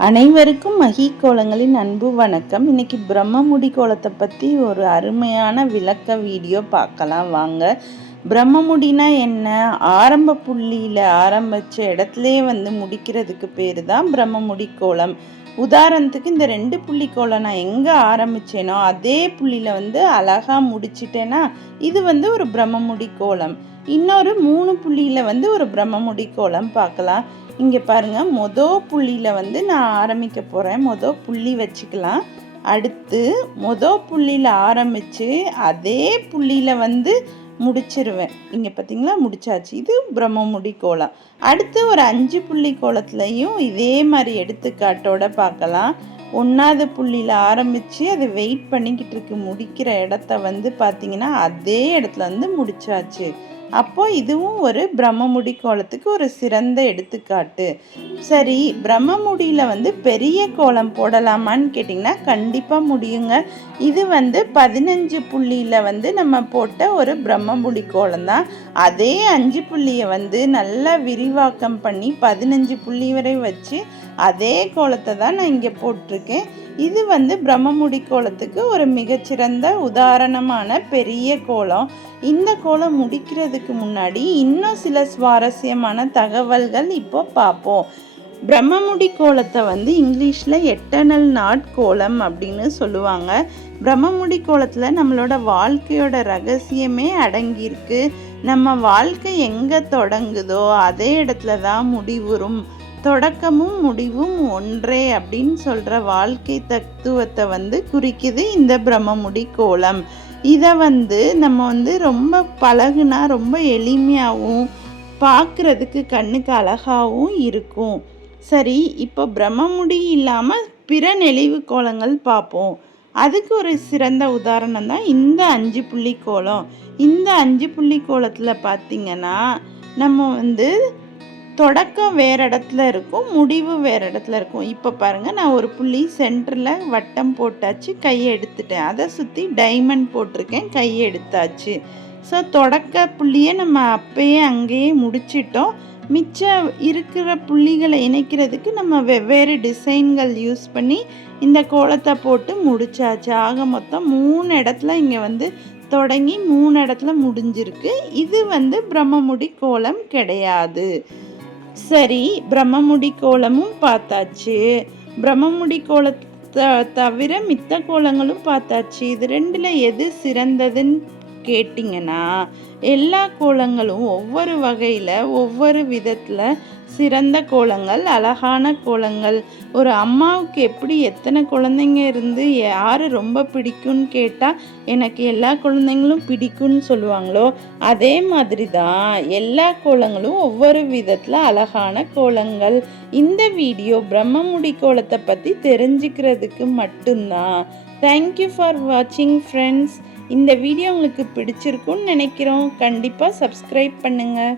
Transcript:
அனைவருக்கும் மகி கோலங்களின் அன்பு வணக்கம். இன்னைக்கு பிரம்மமுடி கோலத்தை பற்றி ஒரு அருமையான விளக்க வீடியோ பார்க்கலாம். வாங்க. பிரம்மமுடினா என்ன? ஆரம்ப புள்ளியில் ஆரம்பித்த இடத்துலே வந்து முடிக்கிறதுக்கு பேர் தான் பிரம்மமுடி கோலம். உதாரணத்துக்கு இந்த ரெண்டு புள்ளி கோலம் நான் எங்கே ஆரம்பித்தேனோ அதே புள்ளியில் வந்து அழகாக முடிச்சிட்டேன்னா இது வந்து ஒரு பிரம்மமுடி கோலம். இன்னொரு மூணு புள்ளியில் வந்து ஒரு பிரம்மமுடி கோலம் பார்க்கலாம். இங்கே பாருங்கள் மொதல் புள்ளியில் வந்து நான் ஆரம்பிக்க போகிறேன் மொதல் புள்ளி வச்சுக்கலாம். அடுத்து மொதல் புள்ளியில் ஆரம்பித்து அதே புள்ளியில் வந்து முடிச்சிருவேன். இங்கே பார்த்தீங்களா முடிச்சாச்சு. இது பிரம்மமுடி கோலம். அடுத்து ஒரு அஞ்சு புள்ளி கோலத்துலையும் இதே மாதிரி எடுத்துக்காட்டோட பார்க்கலாம். ஒன்றாவது புள்ளியில் ஆரம்பித்து அதை வெயிட் பண்ணிக்கிட்டு இருக்கு. முடிக்கிற இடத்த வந்து பார்த்திங்கன்னா அதே இடத்துல வந்து முடிச்சாச்சு. அப்போ இதுவும் ஒரு பிரம்மமுடி கோலத்துக்கு ஒரு சிறந்த எடுத்துக்காட்டு. சரி பிரம்மமுடியில் வந்து பெரிய கோலம் போடலாமான்னு கேட்டிங்கன்னா கண்டிப்பாக முடியுங்க. இது வந்து பதினஞ்சு புள்ளியில் வந்து நம்ம போட்ட ஒரு பிரம்மமுடி கோலம் தான். அதே அஞ்சு புள்ளியை வந்து நல்லா விரிவாக்கம் பண்ணி பதினஞ்சு புள்ளி வரை வச்சு அதே கோலத்தை தான் நான் இங்கே போட்டிருக்கேன். இது வந்து பிரம்மமுடி கோலத்துக்கு ஒரு மிகச்சிறந்த உதாரணமான பெரிய கோலம். இந்த கோலம் முடிக்கிறதுக்கு முன்னாடி இன்னும் சில சுவாரஸ்யமான தகவல்கள் இப்போ பார்ப்போம். பிரம்மமுடி கோலத்தை வந்து இங்கிலீஷில் எட்டர்னல் நாட் கோலம் அப்படின்னு சொல்லுவாங்க. பிரம்மமுடி கோலத்தில் நம்மளோட வாழ்க்கையோட ரகசியமே அடங்கியிருக்கு. நம்ம வாழ்க்கை எங்கே தொடங்குதோ அதே இடத்துல தான் முடிவுறும். தொடக்கமும் முடிவும் ஒன்றே அப்படின்னு சொல்கிற வாழ்க்கை தத்துவத்தை வந்து குறிக்குது இந்த பிரம்மமுடி கோலம். இதை வந்து நம்ம வந்து ரொம்ப பழகுனா ரொம்ப எளிமையாகவும் பார்க்குறதுக்கு கண்ணுக்கு அழகாகவும் இருக்கும். சரி இப்போ பிரம்மமுடி இல்லாமல் பிற நெளிவு கோலங்கள் பார்ப்போம் அதுக்கு ஒரு சிறந்த உதாரணம் தான் இந்த அஞ்சு புள்ளி கோலம். இந்த அஞ்சு புள்ளி கோலத்தில் பார்த்திங்கன்னா நம்ம வந்து தொடக்கம் வேறு இடத்துல இருக்கும் முடிவு வேறு இடத்துல இருக்கும். இப்போ பாருங்கள் நான் ஒரு புள்ளி சென்டரில் வட்டம் போட்டாச்சு கையை எடுத்துட்டேன். அதை சுற்றி டைமண்ட் போட்டிருக்கேன் கையை எடுத்தாச்சு. ஸோ தொடக்க புள்ளியை நம்ம அப்பயே அங்கேயே முடிச்சிட்டோம். மிச்சம் இருக்கிற புள்ளிகளை இணைக்கிறதுக்கு நம்ம வெவ்வேறு டிசைன்கள் யூஸ் பண்ணி இந்த கோலத்தை போட்டு முடிச்சாச்சு. ஆக மொத்தம் மூணு இடத்துல இங்கே வந்து தொடங்கி மூணு இடத்துல முடிஞ்சிருக்கு. இது வந்து பிரம்மமுடி கோலம் கிடையாது. சரி பிரம்மமுடி கோலமும் பார்த்தாச்சு. பிரம்மமுடி கோலத்தை தவிர மித்த கோலங்களும் பார்த்தாச்சு. இது ரெண்டில் எது சிறந்ததுன்னு கேட்டிங்கன்னா எல்லா கோலங்களும் ஒவ்வொரு வகையில் ஒவ்வொரு விதத்தில் சிறந்த கோலங்கள் அழகான கோலங்கள். ஒரு அம்மாவுக்கு எப்படி எத்தனை குழந்தைங்க இருந்து யார் ரொம்ப பிடிக்கும்னு கேட்டால் எனக்கு எல்லா குழந்தைங்களும் பிடிக்கும்னு சொல்லுவாங்களோ அதே மாதிரி தான் எல்லா கோலங்களும் ஒவ்வொரு விதத்தில் அழகான கோலங்கள். இந்த வீடியோ பிரம்மமுடி கோலத்தை பற்றி தெரிஞ்சுக்கிறதுக்கு மட்டும்தான். தேங்க்யூ ஃபார் வாட்சிங் ஃப்ரெண்ட்ஸ் இந்த வீடியோ உங்களுக்கு பிடிச்சிருக்குன்னு நினைக்கிறோம். கண்டிப்பாக சப்ஸ்கிரைப் பண்ணுங்கள்